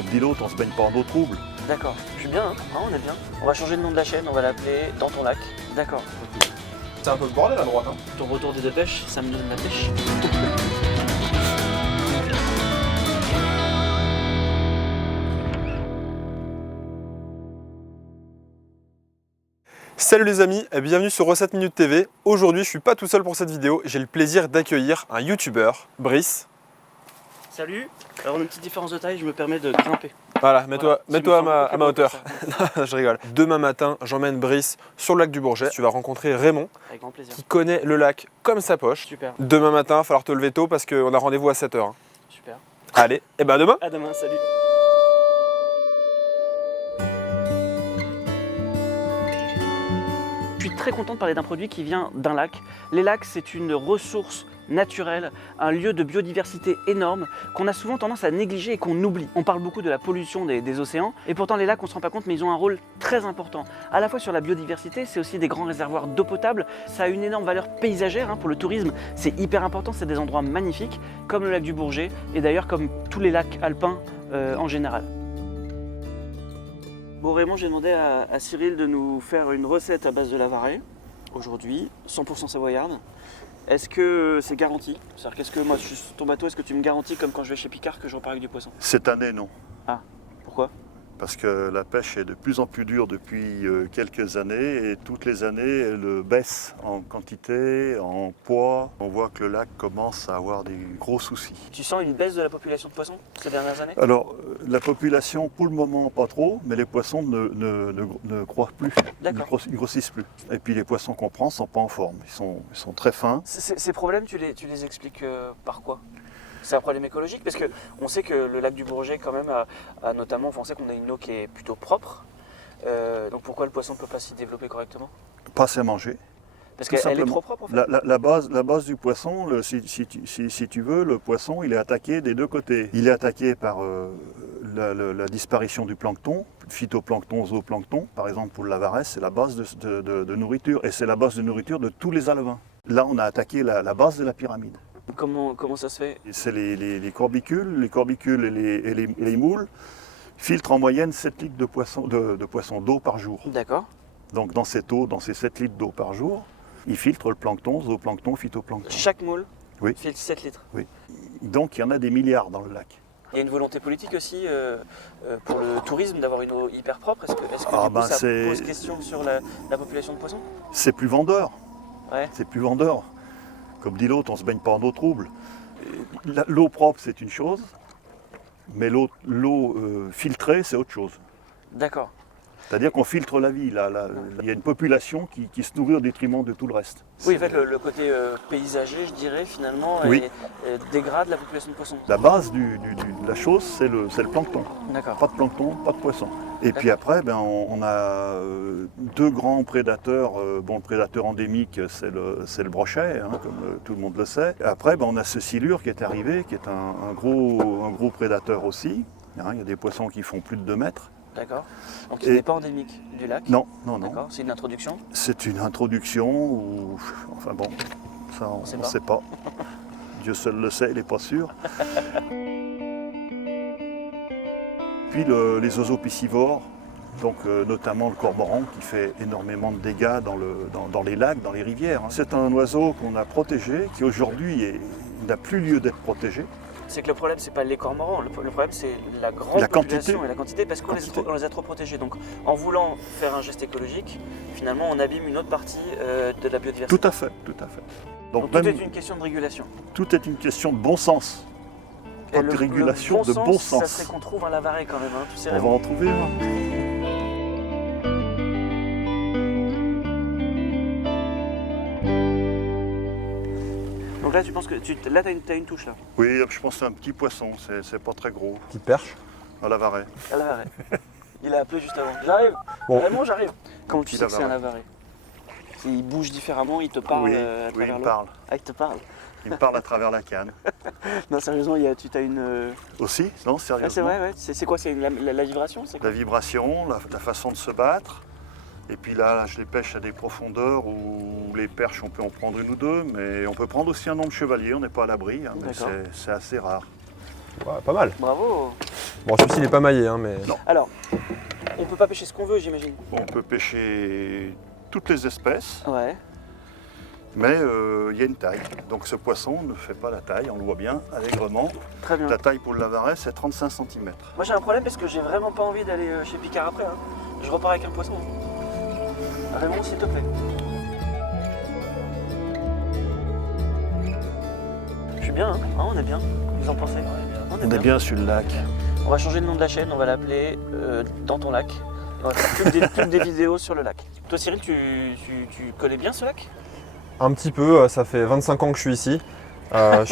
Comme dit l'autre, on se baigne pas en eau trouble. D'accord. Je suis bien, hein. Ah, on est bien. On va changer le nom de la chaîne, on va l'appeler Dans ton lac. D'accord. C'est un peu le bordel à droite. Hein. Ton retour des deux pêches, ça me donne la pêche. Salut les amis, et bienvenue sur Recette Minute TV. Aujourd'hui, je suis pas tout seul pour cette vidéo. J'ai le plaisir d'accueillir un youtubeur, Brice. Salut. Alors on a une petite différence de taille, je me permets de grimper. Voilà, mets-toi à ma hauteur. Ça. Je rigole. Demain matin, j'emmène Brice sur le lac du Bourget. Tu vas rencontrer Raymond, Avec grand plaisir. qui connaît le lac comme sa poche. Super. Demain matin, il va falloir te lever tôt parce qu'on a rendez-vous à 7 h. Super. Allez, et ben à demain. À demain, salut. Je suis très content de parler d'un produit qui vient d'un lac. Les lacs, c'est une ressource naturelle, un lieu de biodiversité énorme qu'on a souvent tendance à négliger et qu'on oublie. On parle beaucoup de la pollution des océans et pourtant les lacs, on ne se rend pas compte, mais ils ont un rôle très important. À la fois sur la biodiversité, c'est aussi des grands réservoirs d'eau potable. Ça a une énorme valeur paysagère pour le tourisme. C'est hyper important, c'est des endroits magnifiques comme le lac du Bourget et d'ailleurs comme tous les lacs alpins en général. Bon Raymond, j'ai demandé à Cyril de nous faire une recette à base de lavarée, aujourd'hui, 100% savoyarde. Est-ce que c'est garanti? C'est-à-dire qu'est-ce que moi je suis sur ton bateau, est-ce que tu me garantis comme quand je vais chez Picard que je repars avec du poisson? Cette année, non. Ah, pourquoi? Parce que la pêche est de plus en plus dure depuis quelques années et toutes les années, elle baisse en quantité, en poids. On voit que le lac commence à avoir des gros soucis. Tu sens une baisse de la population de poissons ces dernières années? Alors, la population, pour le moment, pas trop, mais les poissons ne croissent plus. D'accord. Ils grossissent plus. Et puis les poissons qu'on prend ne sont pas en forme. Ils sont très fins. Ces problèmes, tu les expliques par quoi? C'est un problème écologique parce qu'on sait que le lac du Bourget quand même a notamment, on sait qu'on a une eau qui est plutôt propre. Donc pourquoi le poisson ne peut pas s'y développer correctement? Pas assez manger. Parce Tout qu'elle est simplement. trop propre en fait. La base du poisson, si tu veux, le poisson, il est attaqué des deux côtés. Il est attaqué par la disparition du plancton, phytoplancton, zooplancton. Par exemple, pour le lavarès, c'est la base de nourriture et c'est la base de nourriture de tous les alevins. Là, on a attaqué la base de la pyramide. Comment ça se fait? C'est les corbicules. Les corbicules et les moules filtrent en moyenne 7 litres de poisson d'eau par jour. D'accord. Donc dans cette eau, dans ces 7 litres d'eau par jour, ils filtrent le plancton, zooplancton, phytoplancton. Chaque moule Oui. filtre 7 litres. Oui. Donc il y en a des milliards dans le lac. Il y a une volonté politique aussi pour le tourisme d'avoir une eau hyper propre. Est-ce que du coup, ça pose question sur la population de poissons? C'est plus vendeur. Ouais. C'est plus vendeur. Comme dit l'autre, on ne se baigne pas en eau trouble. L'eau propre, c'est une chose, mais l'eau filtrée, c'est autre chose. D'accord. C'est-à-dire qu'on filtre la vie. Il y a une population qui se nourrit au détriment de tout le reste. Oui, en fait, le côté paysager, je dirais, finalement, Oui. dégrade la population de poissons. La base de la chose, c'est le plancton. D'accord. Pas de plancton, pas de poisson. Et puis après, on a deux grands prédateurs. Le prédateur endémique, c'est le brochet, comme tout le monde le sait. Et après, on a ce silure qui est arrivé, qui est un gros prédateur aussi. Il y a des poissons qui font plus de 2 mètres. D'accord. Donc il n'est pas endémique du lac? Non. D'accord, c'est une introduction? C'est une introduction ou... Enfin bon, ça on ne sait pas. Dieu seul le sait, il n'est pas sûr. Puis les oiseaux piscivores, donc notamment le cormoran qui fait énormément de dégâts dans les lacs, dans les rivières. C'est un oiseau qu'on a protégé, qui aujourd'hui n'a plus lieu d'être protégé. C'est que le problème, c'est pas les cormorans, le problème, c'est la grande population et la quantité, parce qu'on les a trop protégés. Donc, en voulant faire un geste écologique, finalement, on abîme une autre partie de la biodiversité. Tout à fait. Donc tout est une question de régulation. Tout est une question de bon sens. Pas de régulation, de bon sens. Ça serait qu'on trouve un lavaret quand même, tu sais. On va en trouver un. Donc là, tu penses que là, tu as une touche là. Oui, je pense que c'est un petit poisson, c'est pas très gros. Petite perche. Un lavaret. Un lavaret. Il a appelé juste avant. J'arrive. Bon. Vraiment, j'arrive. Comment tu sais que c'est un lavaret? Il bouge différemment, il te parle à travers l'eau. Parle. Ah, il te parle. Il me parle à travers la canne. Non, sérieusement, tu as une... Aussi? Non, sérieusement. Ah, c'est vrai, ouais. C'est quoi? C'est la vibration? La vibration, la façon de se battre. Et puis là, je les pêche à des profondeurs où les perches, on peut en prendre une ou deux, mais on peut prendre aussi un nombre chevalier, on n'est pas à l'abri, mais c'est assez rare. Ouais, pas mal. Bravo. Bon, celui-ci il est pas maillé, hein, mais. Non. Alors, on peut pas pêcher ce qu'on veut, j'imagine. On peut pêcher toutes les espèces, Ouais. mais il y a une taille. Donc ce poisson ne fait pas la taille, on le voit bien allègrement. Très bien. La taille pour le Lavaret, c'est 35 cm. Moi j'ai un problème parce que j'ai vraiment pas envie d'aller chez Picard après. Hein. Je repars avec un poisson. Raymond, s'il te plaît. Je suis bien, hein. Ah, on est bien. Vous en pensez? On est bien sur le lac. On va changer le nom de la chaîne, on va l'appeler Dans ton lac. On va faire que des vidéos sur le lac. Toi Cyril, tu connais bien ce lac? Un petit peu, ça fait 25 ans que je suis ici. Tu as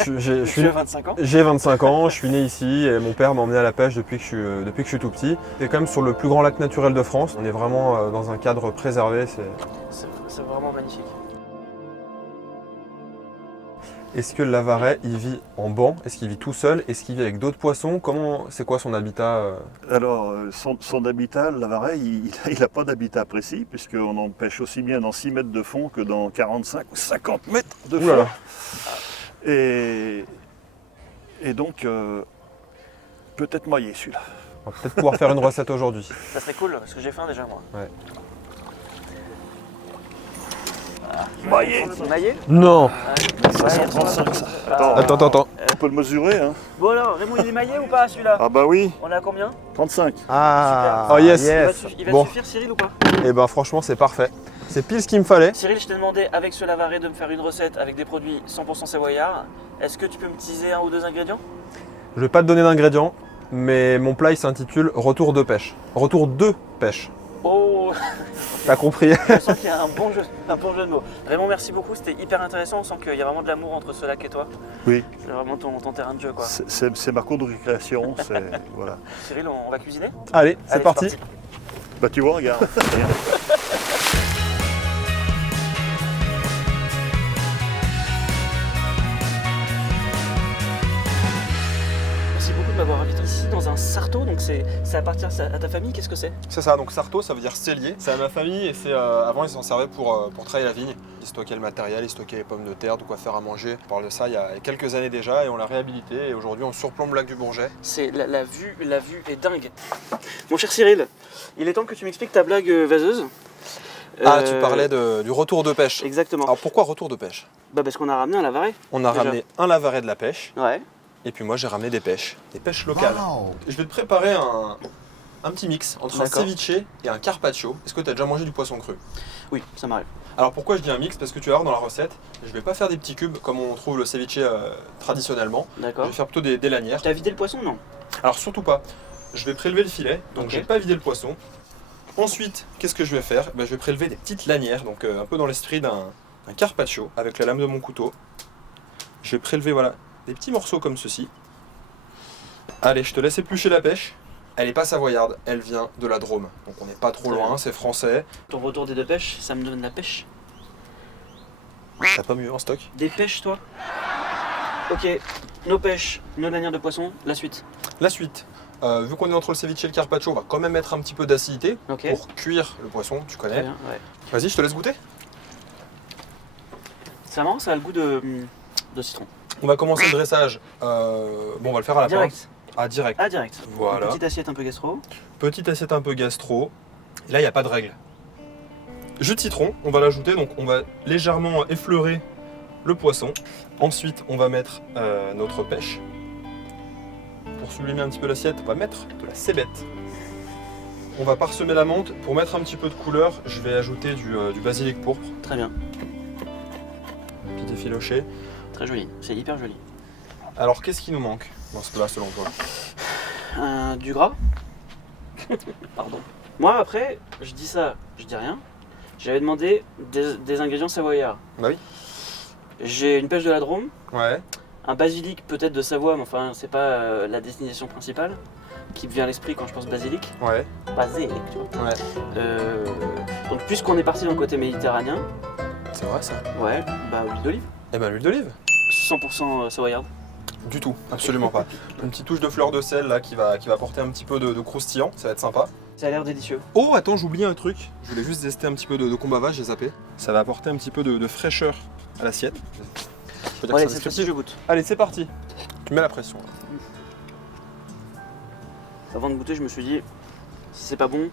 25 ans? J'ai 25 ans, je suis né ici et mon père m'a emmené à la pêche depuis que je suis tout petit. C'est quand même sur le plus grand lac naturel de France. On est vraiment dans un cadre préservé. C'est vraiment magnifique. Est-ce que le Lavaret, il vit en banc? Est-ce qu'il vit tout seul? Est-ce qu'il vit avec d'autres poissons? C'est quoi son habitat? Alors, son habitat, le Lavaret, il n'a pas d'habitat précis, puisqu'on en pêche aussi bien dans 6 mètres de fond que dans 45 ou 50 mètres de Ouh là fond. là. Et donc, peut-être maillé celui-là. On va peut-être pouvoir faire une recette aujourd'hui. Ça serait cool parce que j'ai faim déjà moi. Ouais. Maillé. Maillé? Non. Ça sent 35 ça. Attends. On peut le mesurer, hein. Bon alors, Raymond, il est maillé ou pas celui-là? Ah bah oui, On est à combien? 35. Ah, Super. oh yes. Il va Bon. suffire Cyril ou pas? Et ben franchement c'est parfait. C'est pile ce qu'il me fallait. Cyril, je t'ai demandé avec ce Lavaret de me faire une recette avec des produits 100% savoyards. Est-ce que tu peux me teaser un ou deux ingrédients? Je vais pas te donner d'ingrédients, mais mon plat il s'intitule Retour de pêche. Retour de pêche. Oh, T'as compris? je sens qu'il y a un bon jeu de mots. Raymond, merci beaucoup, c'était hyper intéressant. On sent qu'il y a vraiment de l'amour entre ce lac et toi. Oui, C'est vraiment ton terrain de jeu quoi. c'est ma cour de récréation, c'est... Voilà. Cyril, on va cuisiner? Allez, c'est Allez, parti. Bah tu vois, regarde. Merci beaucoup de m'avoir invité ici dans un sarto, donc ça appartient à ta famille, qu'est-ce que c'est? C'est ça, donc sarto ça veut dire cellier. C'est à ma famille et c'est avant ils s'en servaient pour travailler la vigne. Ils stockaient le matériel, ils stockaient les pommes de terre, de quoi faire à manger. On parle de ça il y a quelques années déjà et on l'a réhabilité et aujourd'hui on surplombe le lac du Bourget. C'est la vue est dingue. Mon cher Cyril, il est temps que tu m'expliques ta blague vaseuse. Ah, tu parlais du retour de pêche. Exactement. Alors pourquoi retour de pêche? Bah parce qu'on a ramené un Lavaret. On a Déjà. ramené un Lavaret de la pêche Ouais. et puis moi j'ai ramené des pêches locales. Je vais te préparer un petit mix entre un D'accord. ceviche et un carpaccio. Est-ce que tu as déjà mangé du poisson cru? Oui, ça m'arrive. Alors pourquoi je dis un mix? Parce que tu vas voir dans la recette, je vais pas faire des petits cubes comme on trouve le ceviche traditionnellement. Je D'accord. vais faire plutôt des lanières. T'as vidé le poisson, non? Alors surtout pas. Je vais prélever le filet, donc Ok. je vais pas vider le poisson. Ensuite, qu'est-ce que je vais faire? Je vais prélever des petites lanières, donc un peu dans l'esprit d'un carpaccio avec la lame de mon couteau. Je vais prélever voilà, des petits morceaux comme ceci. Allez, je te laisse éplucher la pêche. Elle n'est pas savoyarde, elle vient de la Drôme. Donc on n'est pas trop loin, c'est français. Ton retour des deux pêches, ça me donne la pêche. T'as pas mieux en stock? Des pêches, toi? Ok, nos pêches, nos lanières de poisson, la suite. La suite. Vu qu'on est entre le ceviche et le carpaccio, on va quand même mettre un petit peu d'acidité Ok. pour cuire le poisson, tu Très connais. bien, ouais. Vas-y, je te laisse goûter. C'est marrant, ça a le goût de citron. On va commencer le dressage. Bon, on va le faire à la fin. Direct. Ah, direct. Ah, direct. Voilà. Une petite assiette un peu gastro. Petite assiette un peu gastro. Et là, il n'y a pas de règle. Jus de citron, on va l'ajouter. Donc, on va légèrement effleurer le poisson. Ensuite, on va mettre notre pêche. Pour sublimer un petit peu l'assiette, on va mettre de la cébette. On va parsemer la menthe. Pour mettre un petit peu de couleur, je vais ajouter du basilic pourpre. Très bien. Petit effiloché. Très joli. C'est hyper joli. Alors, qu'est-ce qui nous manque dans ce plat selon toi? Du gras. Pardon. Moi, après, je dis ça, je dis rien. J'avais demandé des ingrédients savoyards. Bah oui. J'ai une pêche de la Drôme, Ouais. un basilic peut-être de Savoie, mais enfin, c'est pas la destination principale qui me vient à l'esprit quand je pense basilic. Ouais. Basilic, tu vois. Ouais. Donc, puisqu'on est parti dans le côté méditerranéen, C'est vrai ça. ouais, bah huile d'olive. Eh ben l'huile d'olive. 100% savoyarde. Du tout, absolument pas. Une petite touche de fleur de sel là qui va apporter un petit peu de croustillant, ça va être sympa. Ça a l'air délicieux. Oh attends, j'ai oublié un truc. Je voulais juste tester un petit peu de combava, j'ai zappé. Ça va apporter un petit peu de fraîcheur à l'assiette. Je peux dire Allez, que c'est cette fois-ci, descriptif. je goûte. Allez, c'est parti. Tu mets la pression là. Avant de goûter, je me suis dit, si c'est pas bon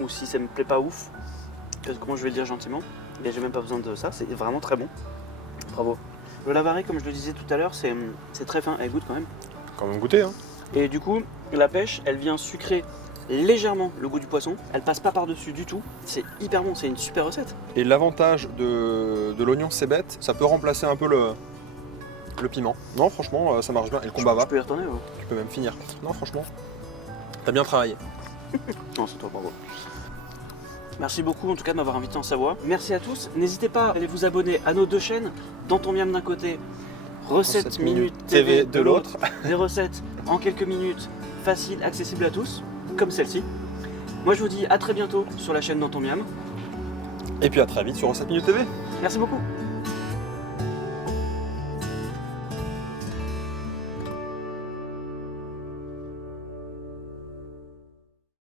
ou si ça me plaît pas ouf, comment je vais le dire gentiment, mais j'ai même pas besoin de ça, c'est vraiment très bon. Bravo. Le Lavaret, comme je le disais tout à l'heure, c'est très fin, elle goûte quand même. Quand même goûter, hein. Et du coup, la pêche, elle vient sucrer légèrement le goût du poisson, elle passe pas par-dessus du tout, c'est hyper bon, c'est une super recette. Et l'avantage de l'oignon cébette, ça peut remplacer un peu le piment. Non, franchement, ça marche bien. Et le combat Je va, peux y retourner ou... tu peux même finir. Non, franchement, t'as bien travaillé. Non, c'est toi, bravo. Merci beaucoup en tout cas de m'avoir invité en Savoie. Merci à tous. N'hésitez pas à aller vous abonner à nos deux chaînes. Dans ton miam d'un côté, Recettes Minutes TV de l'autre. Des recettes en quelques minutes, faciles, accessibles à tous, comme celle-ci. Moi je vous dis à très bientôt sur la chaîne Dans ton miam. Et puis à très vite sur Recettes Minutes TV. Merci beaucoup.